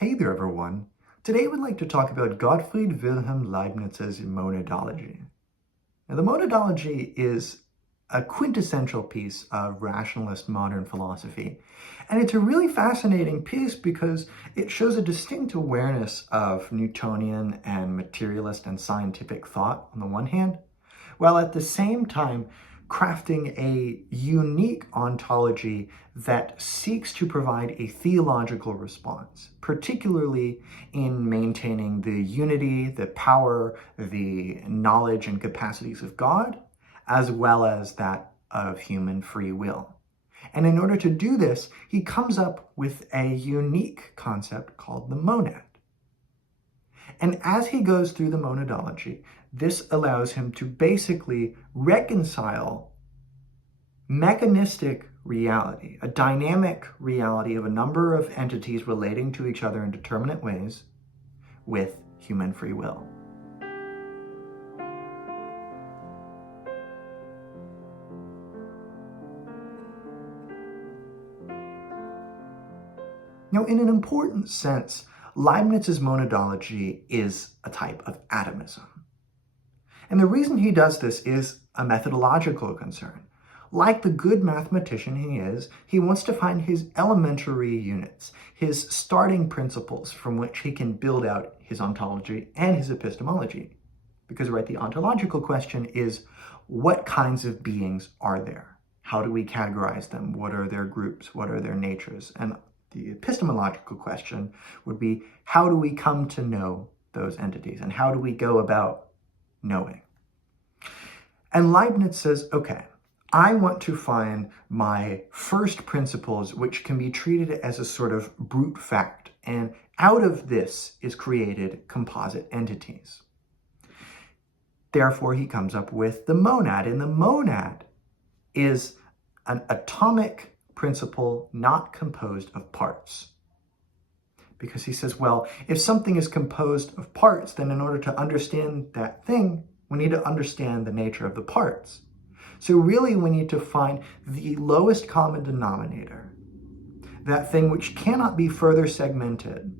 Hey there, everyone. Today we'd like to talk about Gottfried Wilhelm Leibniz's Monadology. Now, the Monadology is a quintessential piece of rationalist modern philosophy, and it's a really fascinating piece because it shows a distinct awareness of Newtonian and materialist and scientific thought on the one hand, while at the same time crafting a unique ontology that seeks to provide a theological response, particularly in maintaining the unity, the power, the knowledge and capacities of God, as well as that of human free will. And in order to do this, he comes up with a unique concept called the monad. And as he goes through the monadology, this allows him to basically reconcile mechanistic reality, a dynamic reality of a number of entities relating to each other in determinate ways, with human free will. Now, in an important sense, Leibniz's monadology is a type of atomism. And the reason he does this is a methodological concern. Like the good mathematician he is, he wants to find his elementary units, his starting principles from which he can build out his ontology and his epistemology. Because, right, the ontological question is, what kinds of beings are there? How do we categorize them? What are their groups? What are their natures? And the epistemological question would be, how do we come to know those entities? And how do we go about knowing? And Leibniz says, okay, I want to find my first principles, which can be treated as a sort of brute fact. And out of this is created composite entities. Therefore, he comes up with the monad. And the monad is an atomic principle not composed of parts. Because he says, well, if something is composed of parts, then in order to understand that thing, we need to understand the nature of the parts. So really, we need to find the lowest common denominator, that thing which cannot be further segmented,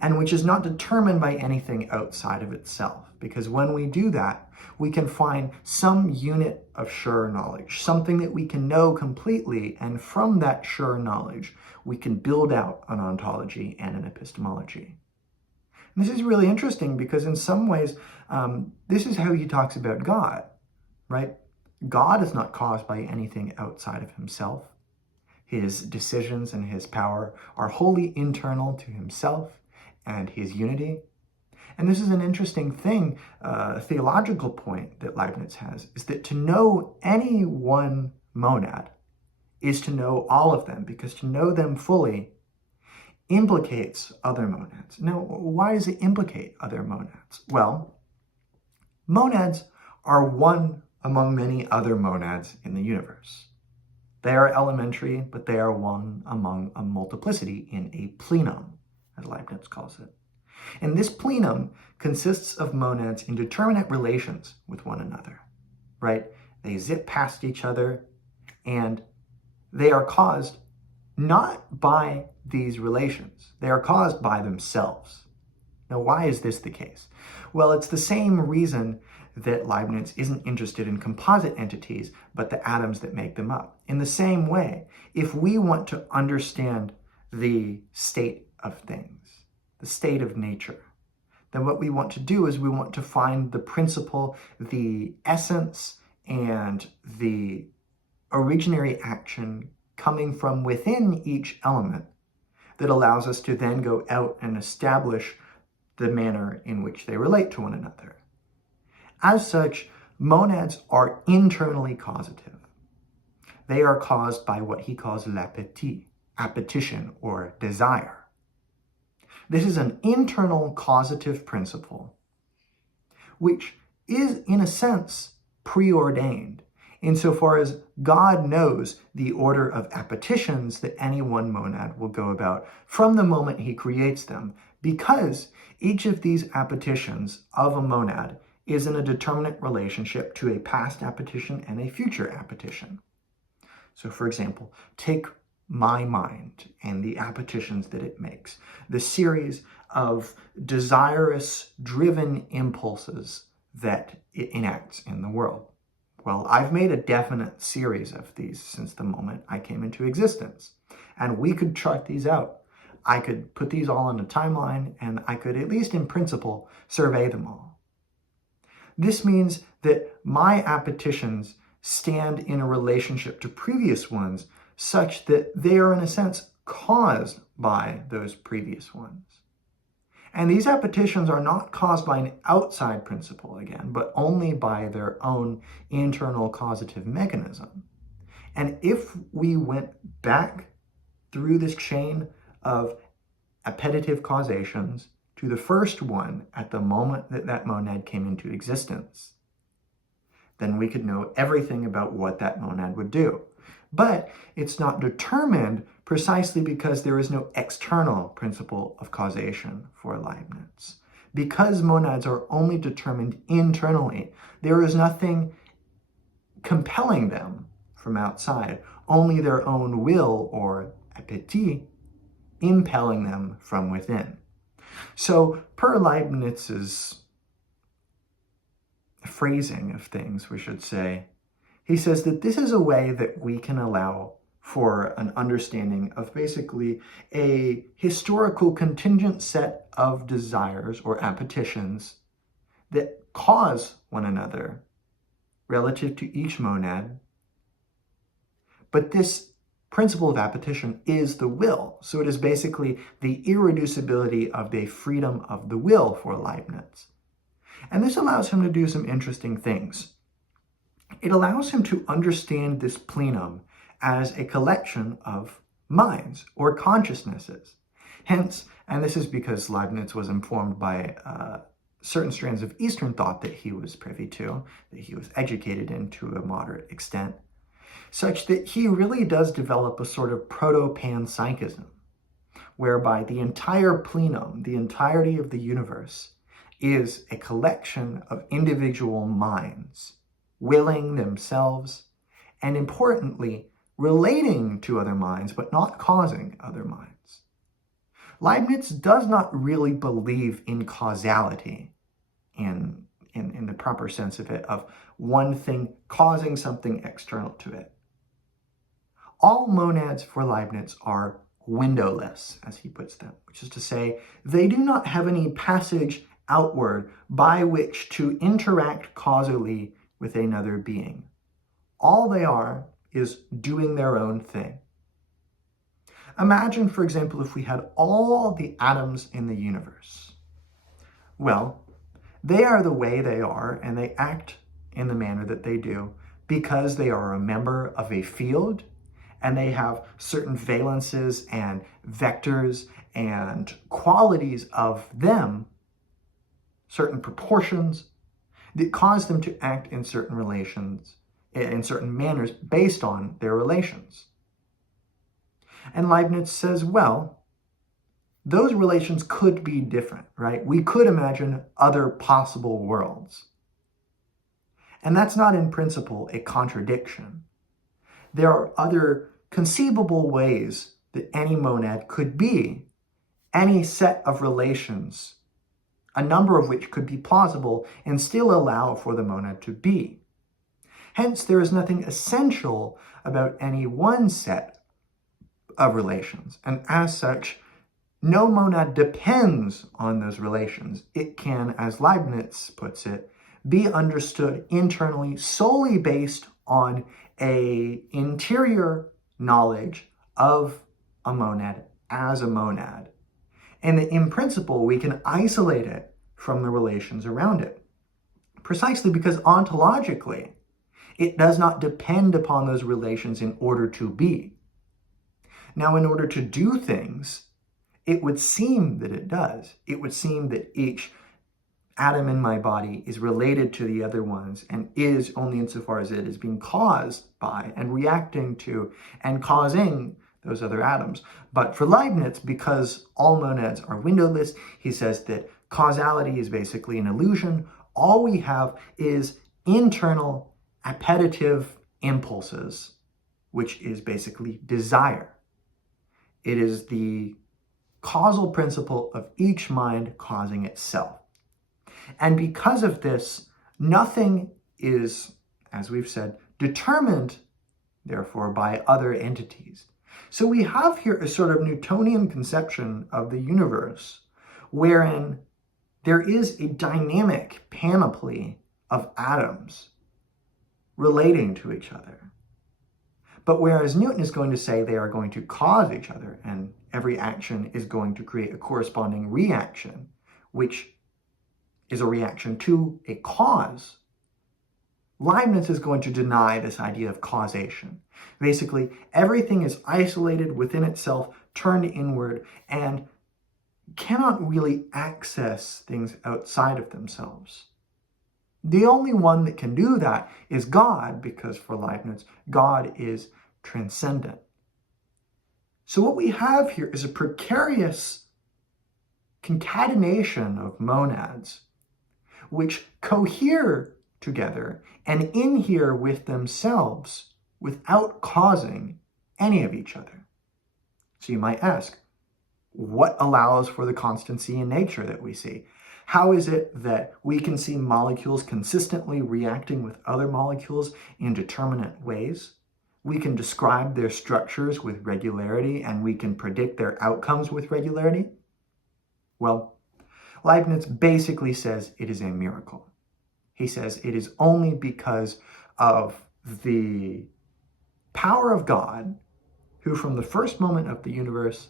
and which is not determined by anything outside of itself. Because when we do that, we can find some unit of sure knowledge, something that we can know completely, and from that sure knowledge, we can build out an ontology and an epistemology. And this is really interesting because in some ways, this is how he talks about God, right? God is not caused by anything outside of himself. His decisions and his power are wholly internal to himself and his unity. And this is an interesting thing, a theological point that Leibniz has, is that to know any one monad is to know all of them, because to know them fully implicates other monads. Now, why does it implicate other monads? Well, monads are one among many other monads in the universe. They are elementary, but they are one among a multiplicity in a plenum, as Leibniz calls it. And this plenum consists of monads in determinate relations with one another, right? They zip past each other, and they are caused not by these relations. They are caused by themselves. Now, why is this the case? Well, it's the same reason that Leibniz isn't interested in composite entities, but the atoms that make them up. In the same way, if we want to understand the state of things, the state of nature, then what we want to do is we want to find the principle, the essence, and the originary action coming from within each element that allows us to then go out and establish the manner in which they relate to one another. As such, monads are internally causative. They are caused by what he calls l'appétit, appetition, or desire. This is an internal causative principle, which is, in a sense, preordained, insofar as God knows the order of appetitions that any one monad will go about from the moment he creates them, because each of these appetitions of a monad is in a determinate relationship to a past appetition and a future appetition. So, for example, take my mind and the appetitions that it makes, the series of desirous, driven impulses that it enacts in the world. Well, I've made a definite series of these since the moment I came into existence, and we could chart these out. I could put these all on a timeline, and I could, at least in principle, survey them all. This means that my appetitions stand in a relationship to previous ones such that they are, in a sense, caused by those previous ones. And these appetitions are not caused by an outside principle, again, but only by their own internal causative mechanism. And if we went back through this chain of appetitive causations to the first one at the moment that that monad came into existence, then we could know everything about what that monad would do. But it's not determined precisely because there is no external principle of causation for Leibniz. Because monads are only determined internally, there is nothing compelling them from outside, only their own will or appétit impelling them from within. So per Leibniz's phrasing of things, we should say, he says that this is a way that we can allow for an understanding of basically a historical contingent set of desires or appetitions that cause one another relative to each monad. But this principle of appetition is the will. So it is basically the irreducibility of the freedom of the will for Leibniz. And this allows him to do some interesting things. It allows him to understand this plenum as a collection of minds or consciousnesses. Hence, and this is because Leibniz was informed by certain strands of Eastern thought that he was privy to, that he was educated in to a moderate extent, such that he really does develop a sort of proto-panpsychism, whereby the entire plenum, the entirety of the universe, is a collection of individual minds, willing themselves, and importantly, relating to other minds, but not causing other minds. Leibniz does not really believe in causality in the proper sense of it, of one thing causing something external to it. All monads for Leibniz are windowless, as he puts them, which is to say, they do not have any passage outward by which to interact causally with another being. All they are is doing their own thing. Imagine, for example, if we had all the atoms in the universe. Well, they are the way they are, and they act in the manner that they do because they are a member of a field, and they have certain valences and vectors and qualities of them, certain proportions, that cause them to act in certain relations, in certain manners based on their relations. And Leibniz says, well, those relations could be different, right? We could imagine other possible worlds. And that's not in principle a contradiction. There are other conceivable ways that any monad could be, any set of relations, a number of which could be plausible and still allow for the monad to be. Hence, there is nothing essential about any one set of relations, and as such, no monad depends on those relations. It can, as Leibniz puts it, be understood internally solely based on an interior knowledge of a monad as a monad. And in principle, we can isolate it from the relations around it, precisely because ontologically, it does not depend upon those relations in order to be. Now, in order to do things, it would seem that it does. It would seem that each atom in my body is related to the other ones and is only insofar as it is being caused by and reacting to and causing those other atoms. But for Leibniz, because all monads are windowless, he says that causality is basically an illusion. All we have is internal appetitive impulses, which is basically desire. It is the causal principle of each mind causing itself. And because of this, nothing is, as we've said, determined, therefore, by other entities. So we have here a sort of Newtonian conception of the universe, wherein there is a dynamic panoply of atoms relating to each other. But whereas Newton is going to say they are going to cause each other, and every action is going to create a corresponding reaction, which is a reaction to a cause, Leibniz is going to deny this idea of causation. Basically, everything is isolated within itself, turned inward, and cannot really access things outside of themselves. The only one that can do that is God, because for Leibniz, God is transcendent. So what we have here is a precarious concatenation of monads, which cohere together and inhere with themselves without causing any of each other. So you might ask, what allows for the constancy in nature that we see? How is it that we can see molecules consistently reacting with other molecules in determinate ways? We can describe their structures with regularity, and we can predict their outcomes with regularity? Well, Leibniz basically says it is a miracle. He says it is only because of the power of God, who from the first moment of the universe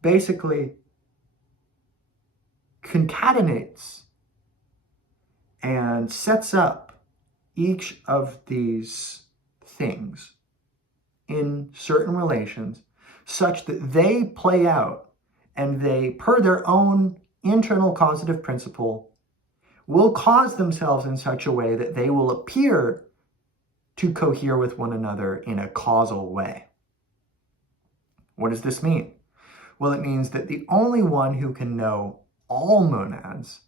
basically concatenates and sets up each of these things in certain relations such that they play out and they, per their own internal causative principle, will cause themselves in such a way that they will appear to cohere with one another in a causal way. What does this mean? Well, it means that the only one who can know all monads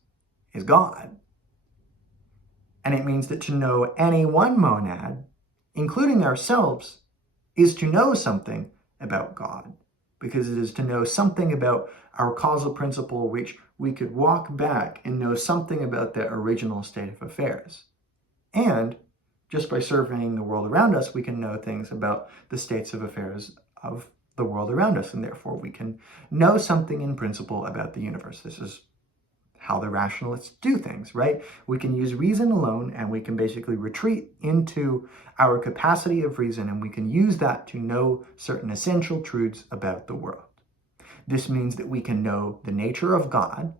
is God. And it means that to know any one monad, including ourselves, is to know something about God, because it is to know something about our causal principle, which we could walk back and know something about the original state of affairs. And just by surveying the world around us, we can know things about the states of affairs of the world around us, and therefore we can know something in principle about the universe. This is how the rationalists do things, right? We can use reason alone, and we can basically retreat into our capacity of reason, and we can use that to know certain essential truths about the world. This means that we can know the nature of God,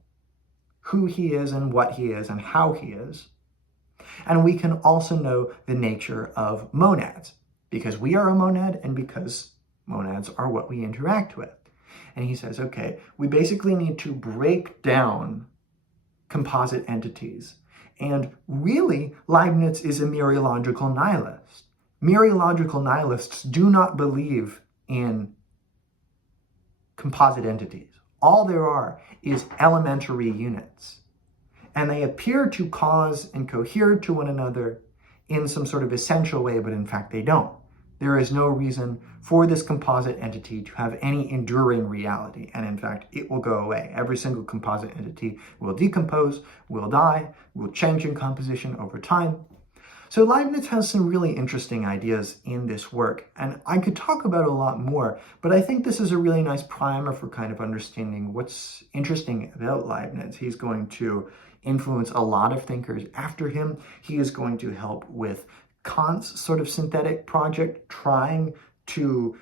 who he is and what he is and how he is. And we can also know the nature of monads, because we are a monad and because monads are what we interact with. And he says, okay, we basically need to break down composite entities. And really, Leibniz is a mereological nihilist. Mereological nihilists do not believe in composite entities. All there are is elementary units. And they appear to cause and cohere to one another in some sort of essential way, but in fact they don't. There is no reason for this composite entity to have any enduring reality. And in fact, it will go away. Every single composite entity will decompose, will die, will change in composition over time. So Leibniz has some really interesting ideas in this work, and I could talk about a lot more, but I think this is a really nice primer for kind of understanding what's interesting about Leibniz. He's going to influence a lot of thinkers after him. He is going to help with Kant's sort of synthetic project, trying to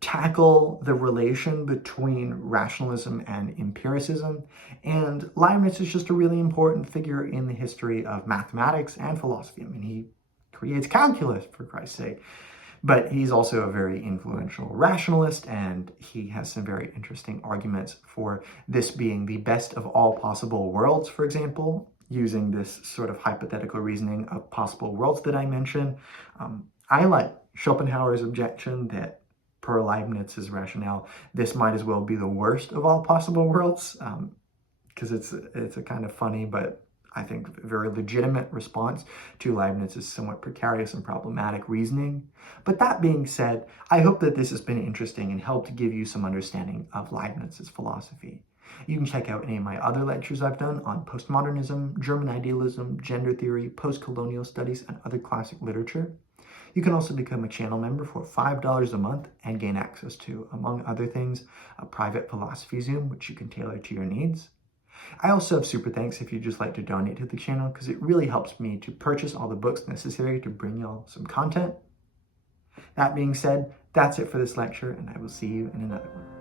tackle the relation between rationalism and empiricism. And Leibniz is just a really important figure in the history of mathematics and philosophy. I mean, he creates calculus, for Christ's sake. But he's also a very influential rationalist, and he has some very interesting arguments for this being the best of all possible worlds, for example, using this sort of hypothetical reasoning of possible worlds that I mentioned. I like Schopenhauer's objection that per Leibniz's rationale, this might as well be the worst of all possible worlds, because it's a kind of funny but I think, very legitimate response to Leibniz's somewhat precarious and problematic reasoning. But that being said, I hope that this has been interesting and helped give you some understanding of Leibniz's philosophy. You can check out any of my other lectures I've done on postmodernism, German idealism, gender theory, post-colonial studies, and other classic literature. You can also become a channel member for $5 a month and gain access to, among other things, a private philosophy Zoom, which you can tailor to your needs. I also have super thanks if you'd just like to donate to the channel, because it really helps me to purchase all the books necessary to bring y'all some content. That being said, that's it for this lecture, and I will see you in another one.